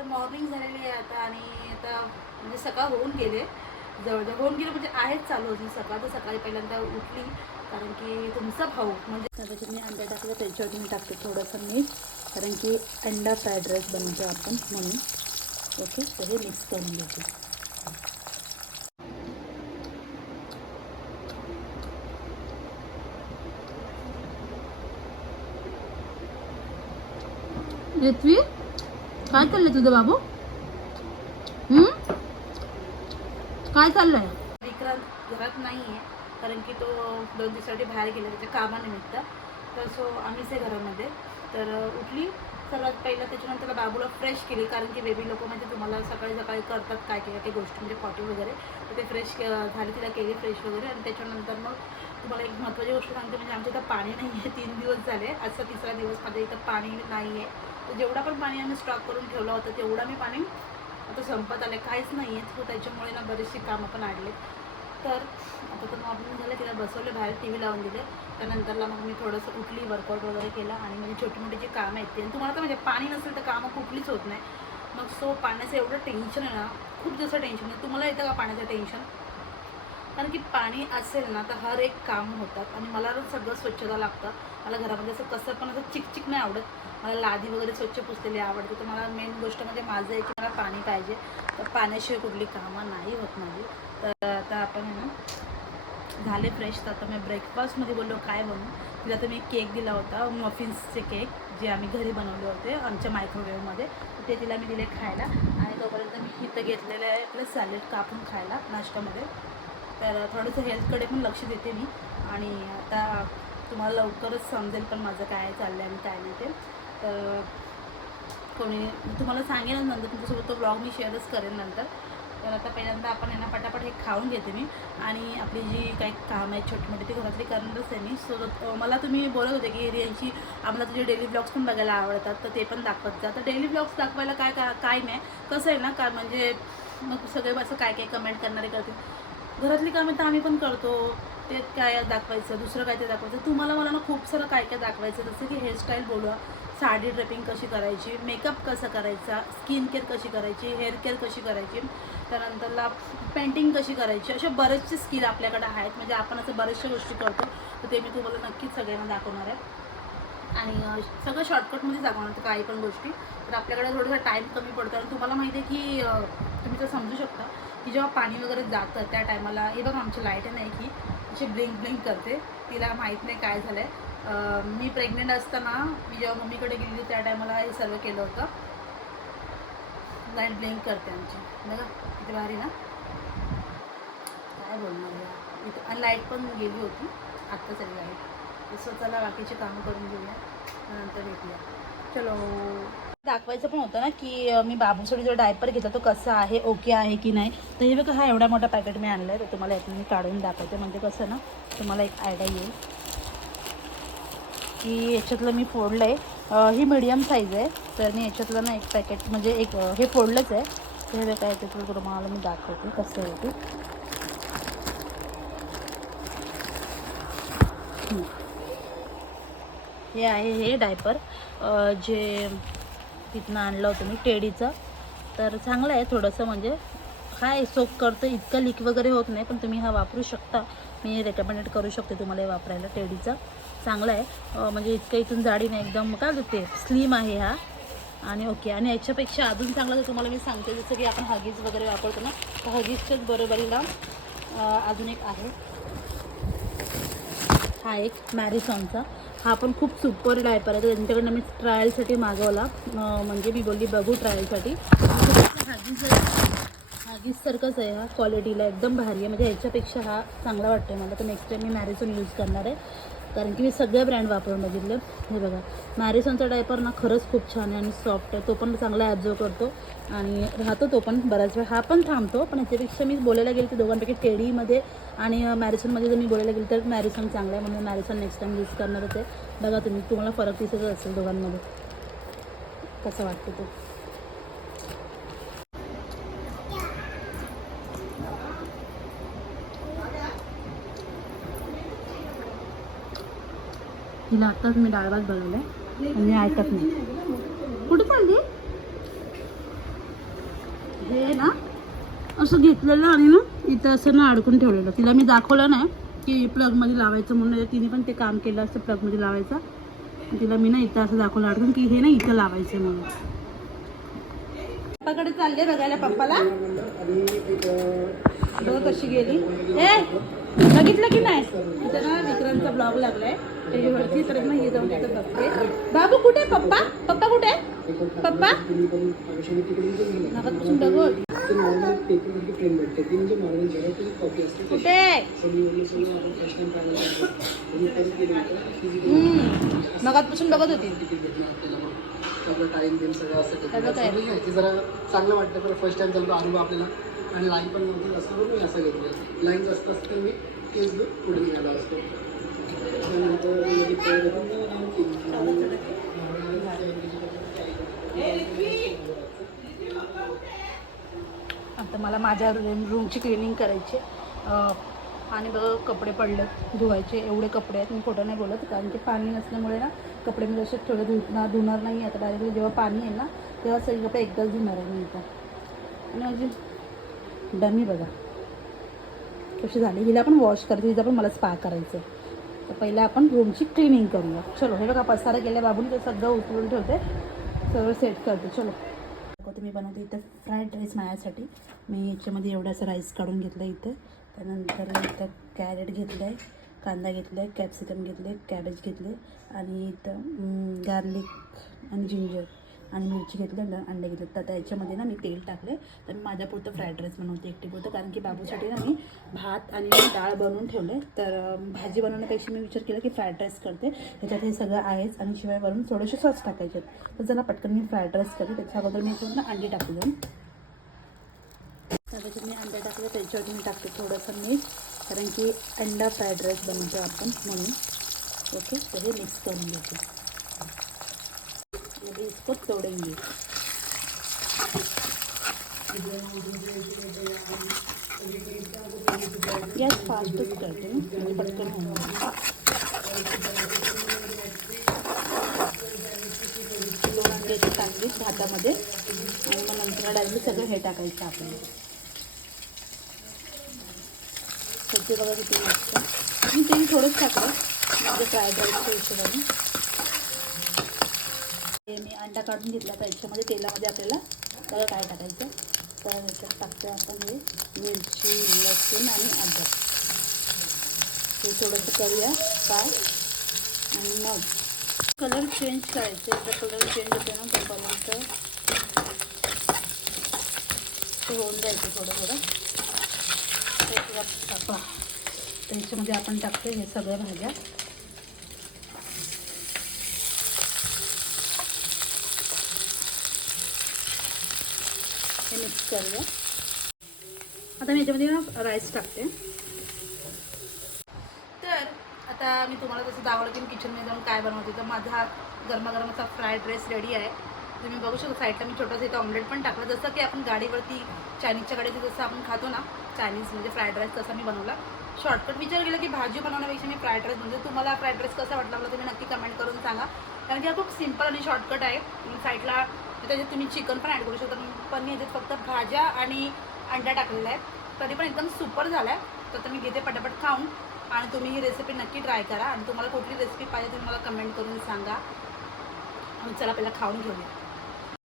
तर मॉर्निंग झालेली आहे आता आणि आता म्हणजे सकाळ होऊन गेले जवळजवळ होऊन गेले म्हणजे आहेच चालू अजून सकाळ तर सकाळी पहिल्यांदा उठली. कारण की तुमचा भाऊ म्हणजे मी अंडा टाकलं त्याच्यावरती मी टाकते थोडंसं मीठ. कारण की अंडा फ्राईड राईस बनवतो आपण म्हणून. ओके तर हे मिक्स करून घेते. पृथ्वी? काय चाललंय तुझं बाबू? हम्म? काय चाललंय? विक्रांत घरात नाही आहे कारण की तो दोन दिवसासाठी बाहेर गेला त्याच्या कामानिमित्त. तर सो आम्हीच आहे घरामध्ये. तर उठली. सर्वात पहिलं त्याच्यानंतर बाबूला फ्रेश केली कारण की बेबी लोक म्हणजे तुम्हाला सकाळी सकाळी करतात काय काय काही गोष्टी म्हणजे पॉटी वगैरे. तर ते फ्रेश झाली तिला केली फ्रेश वगैरे. आणि त्याच्यानंतर मग तुम्हाला एक महत्त्वाची गोष्ट सांगते म्हणजे आमच्या इथं पाणी नाही आहे तीन दिवस झाले. आजचा तिसरा दिवस माझ्या इथं पाणी नाही आहे जेवढा पण पाणी आम्ही स्टॉक करून ठेवलं होतं तेवढा मी पाणी आता संपत आले काहीच नाही आहे. सो त्याच्यामुळे ना बरीचशी कामं पण आडले तर आता तर मॉर्निंग झालं तिला बसवलं बाहेर टी व्ही लावून दिले. त्यानंतरला मग मी थोडंसं उठली वर्कआउट वगैरे केला आणि म्हणजे छोटी मोठी जी कामं आहेत ती. आणि तुम्हाला तर म्हणजे पाणी नसेल तर कामं कुठलीच होत नाही. मग सो पाण्याचं एवढं टेन्शन आहे ना खूप जास्त टेन्शन आहे. तुम्हाला येतं का पाण्याचं टेन्शन कारण की पाणी असेल ना तर हर एक काम होतात. आणि मला सगळं स्वच्छता लागतं. मला घरामध्ये असं कसं पण असं चिकचिक नाही आवडत. मला लादी वगैरे स्वच्छ पुसलेली आवडते. तर मला मेन गोष्ट म्हणजे माझं आहे की मला पाणी पाहिजे. तर पाण्याशिवाय कुठली कामं नाही होत माझी. तर आता आपण आहे ना झाले फ्रेश तर आता मी ब्रेकफास्टमध्ये बोललो काय बनवू? तिला तर मी केक दिला होता. मफिन्सचे केक जे आम्ही घरी बनवले होते आमच्या मायक्रोवेव्हमध्ये तर ते तिला मी दिले खायला. आणि तोपर्यंत मी इथं घेतलेलं आहे आपलं सॅलेड कापून खायला नाश्त्यामध्ये. तर थोडंसं हेल्थकडे पण लक्ष देते मी. आणि आता तुम्हाला लवकरच समजेल पण माझं काय चाललं आहे आणि काय नाही ते. तर कोणी मी तुम्हाला सांगेनच नंतर तुमच्यासोबत तो ब्लॉग मी शेअरच करेन नंतर. तर आता पहिल्यांदा आपण यांना पटापट हे खाऊन घेते मी. आणि आपली जी काही कामं आहेत छोटी मोठी ती घरातली करणारच आहे मी. सो मला तुम्ही बोलत होते की रियांची आम्हाला तुझे डेली ब्लॉग्स पण बघायला आवडतात तर ते पण दाखवत जा. तर डेली ब्लॉग्स दाखवायला काय काय काय नाही. कसं आहे ना काय म्हणजे मग सगळे असं काय काय कमेंट करणारे करतील. घरातली कामं तर आम्ही पण करतो. ते काय दाखवायचं दुसरं काय ते दाखवायचं. तुम्हाला मला ना खूप सारं काय काय दाखवायचं जसं की हेअरस्टाईल बोलवा साडी ड्रेपिंग कशी करायची मेकअप कसा करायचा स्किन केअर कशी करायची हेअर केअर कशी करायची त्यानंतरला पेंटिंग कशी करायची अशा बरेचसे स्किल आपल्याकडे आहेत. म्हणजे आपण असं बऱ्याचशा गोष्टी करतो. तर ते मी तुम्हाला नक्कीच सगळ्यांना दाखवणार आहे. आणि सगळं शॉर्टकटमध्ये दाखवणार तर काही पण गोष्टी. तर आपल्याकडे थोडासा टाईम कमी पडतो. आणि तुम्हाला माहिती आहे की तुम्ही तर समजू शकता. की जेव्हा पाणी वगैरे जातं त्या टायमाला हे बघा आमची लाइट आहे नाही की अशी ब्लिंक ब्लिंक करते. तिला माहीत नाही काय झालं आहे मी प्रेग्नेंट असताना मी जेव्हा मम्मीकडे गेली त्या टायमाला हे सर्व केलं होतं. लाइट ब्लिंक करते आमची. बघा किती भारी ना. काय बोलणार इथं आणि लाइट पण गेली होती. आत्ता तरी लाइट स्वतःला बाकीची कामं करून घेऊया. नंतर भेटूया. चलो. दाखवायचं पण होतं ना की मी बाबूसाठी जो डायपर घेतला तो कसा आहे ओके आहे की नाही? तर हे बघा हा एवढा मोठा पॅकेट मी आणला आहे तर तुम्हाला यातून मी काढून दाखवते. म्हणजे कसं ना तुम्हाला एक आयडिया येईल. की याच्यातलं मी फोडलं आहे ही मीडियम साईज आहे तर मी याच्यातलं ना एक पॅकेट म्हणजे एक हे फोडलंच आहे. तर हे बघा याच्यातलं तुम्हाला मी दाखवते कसं आहे ते. हे आहे हे डायपर जे तिथनं आणलं होतं मी टेडीचं. तर चांगलं आहे थोडंसं म्हणजे. हाय सोप करतं इतकं लीक वगैरे होत नाही पण तुम्ही हा वापरू शकता. मी रेकमेंडेड करू शकते तुम्हाला हे वापरायला टेडीचा. चांगला आहे. म्हणजे इतकं इथून जाडी नाही एकदम काय होते स्लिम आहे हा. आणि ओके आणि याच्यापेक्षा अजून चांगलं तर तुम्हाला मी सांगते जसं की आपण हगीज वगैरे वापरतो ना तर हगीजच्याच बरोबरीला अजून एक आहे. हा एक मॅरिसॉनचा. हा पण खूप सुपर डायपर आहे. तर त्यांच्याकडनं मी ट्रायलसाठी मागवला. म्हणजे मी बोलली बघू ट्रायलसाठी. हागीज आहे. हा क्वालिटीला एकदम भारी आहे. म्हणजे ह्याच्यापेक्षा हा चांगला वाटतो मला. तर नेक्स्ट टाईम मी मॅरेजून यूज करणार आहे. कारण की मी सगळे ब्रँड वापरून बघितले. हे बघा मॅरिसॉनचा डायपर ना खरंच खूप छान आहे आणि सॉफ्ट आहे. तो पण चांगला ॲब्झर्व करतो आणि राहतो तो पण बऱ्याच वेळ. हा पण थांबतो पण याच्यापेक्षा मी बोलायला गेले तर दोघांपैकी टेडीमध्ये आणि मॅरिसॉनमध्ये जर मी बोलायला गेली तर मॅरिसॉन चांगला आहे म्हणून मॅरिसॉन नेक्स्ट टाईम यूज करणारच आहे. बघा तुम्ही तुम्हाला फरक दिसतच असेल दोघांमध्ये. कसं वाटतं तो? तिला आत्ताच मी डाळ भात बनवला आहे आणि ऐकत नाही. कुठे चालली? हे ना असं घेतलेलं आणि ना इथं असं ना अडकून ठेवलेलं. तिला मी दाखवलं नाही की प्लगमध्ये लावायचं म्हणून. म्हणजे तिने पण ते काम केलं असतं प्लगमध्ये लावायचं. तिला मी ना इथं असं दाखवलं अडकून की हे ना इथं लावायचं म्हणून. पप्पाकडे चालले बघायला पप्पाला. बघ कशी गेली? ए बघितलं की नाही? इथं ना विक्रांतचा ब्लॉग लागलाय. त्याच्यावरती तर मग हे जाऊन तिथं बघते बाबू कुठे पप्पा? पप्पा कुठे? पप्पा? नका बसून बघू. कुठे. मगातपासून बघत होती. टाइम सगळं असं जरा चांगलं वाटतं. पण फर्स्ट टाइम चालतो. अनुभव आपल्याला आणि लाईन पण नव्हती असं म्हणून मी असं घेतलं. लाईन जास्त असतं मी केस तेच पुढे निघाला असतो. त्यानंतर म्हणजे आता मला माझ्या रूमची क्लिनिंग करायची आणि बघ कपडे पडले धुवायचे एवढे कपडे आहेत. मी खोटं नाही बोलत कारण की पाणी नसल्यामुळे ना कपडे मी जसे थोडे धुणार धुणार नाही. आता डायरेक्टली जेव्हा पाणी आहे ना तेव्हा सगळे कपडे एकदाच धुणार आहे मी इथं. आणि अजून डमी बघा. कशी झाली? हिला पण वॉश करते हिचा पण मला स्पा करायचं आहे तर पहिलं आपण रूमची क्लिनिंग करूया. चलो हे बघा पसारा गेल्या बाबून ते सगळं उचलून ठेवते. सगळं सेट करते. चलो. दाखवते मी बनवते इथं फ्राईड राईस माझ्यासाठी. मी याच्यामध्ये एवढासा राईस काढून घेतला इथं. त्यानंतर इथं कॅरेट घेतलं आहे कांदा घेतला आहे कॅप्सिकम घेतले कॅबेज घेतले आणि इथं गार्लिक आणि जिंजर आणि मिरची घेतलेलं अंडे घेतलं. तर त्याच्यामध्ये ना मी तेल टाकले तर मी माझ्यापुरतं फ्राईड राईस बनवते एकटीपुरतं कारण की बाबूसाठी ना मी भात आणि डाळ बनवून ठेवले तर भाजी बनवण्यापेक्षा मी विचार केला की फ्राईड राईस करते. त्याच्यात हे सगळं आहेच आणि शिवाय वरून थोडेसे सॉस टाकायचे आहेत. तर जरा पटकन मी फ्राईड राईस करते. त्याच्या अगोदर मी ना अंडी टाकू जाऊन त्याच्यात मी अंडा टाकलं त्याच्यावरती मी टाकते थोडंसं मीठ. कारण की अंडा फ्राईड राईस बनवतो आपण म्हणून. ओके? तर हे मिक्स करून घेते. इसको तोड़ेंगे गैस फास्ट करते ना म्हणजे पटकन होऊन जाईल. टाकली भातामध्ये आणि मग नंतर डायरेक्ट सगळं हे टाकायचं आपण त्याचे बघा किती मस्त. मी तेल थोडंच टाकलं म्हणजे फ्राय करायच्या हिशोबाने. हे मी अंडा काढून घेतला तर याच्यामध्ये तेलामध्ये आपल्याला सगळं काय टाकायचं? तर याच्यात टाकतो आपण हे मिरची लसूण आणि अद्रक. हे थोडंसं करूया काय आणि मग कलर चेंज करायचे. एकदा कलर चेंज होते ना तोपर्यंत ते होऊन जायचं थोडं थोडं. ते टाका. त्याच्यामध्ये आपण टाकतो हे सगळ्या भाज्या. मिक्स करूया. आता मी याच्यामध्ये ना राईस टाकते. तर आता मी तुम्हाला जसं दाखवलं की मी किचनमध्ये जाऊन काय बनवते तर माझा गरमागरम असा फ्राईड राईस रेडी आहे. तुम्ही बघू शकता साईडला मी छोटंसं इथं ऑमलेट पण टाकलं. जसं की आपण गाडीवरती चायनीजच्या गाडीचं जसं आपण खातो ना चायनीज म्हणजे फ्राईड राईस तसा मी बनवला. शॉर्टकट विचार केला की भाजी बनवण्यापेक्षा मी फ्राईड राईस म्हणजे तुम्हाला फ्राईड राईस कसा वाटला मला तुम्ही नक्की कमेंट करून सांगा. कारण की हा खूप सिंपल आणि शॉर्टकट आहे. साईडला त्याच्यात तुम्ही चिकन पण ॲड करू शकता. पण मी याच्यात फक्त भाज्या आणि अंड्या टाकलेल्या आहेत तरी पण एकदम सुपर झाला आहे तर मी घेते पटापट खाऊन आणि तुम्ही ही रेसिपी नक्की ट्राय करा. आणि तुम्हाला कुठली रेसिपी पाहिजे तुम्ही मला कमेंट करून सांगा. चला पहिला खाऊन घेऊया.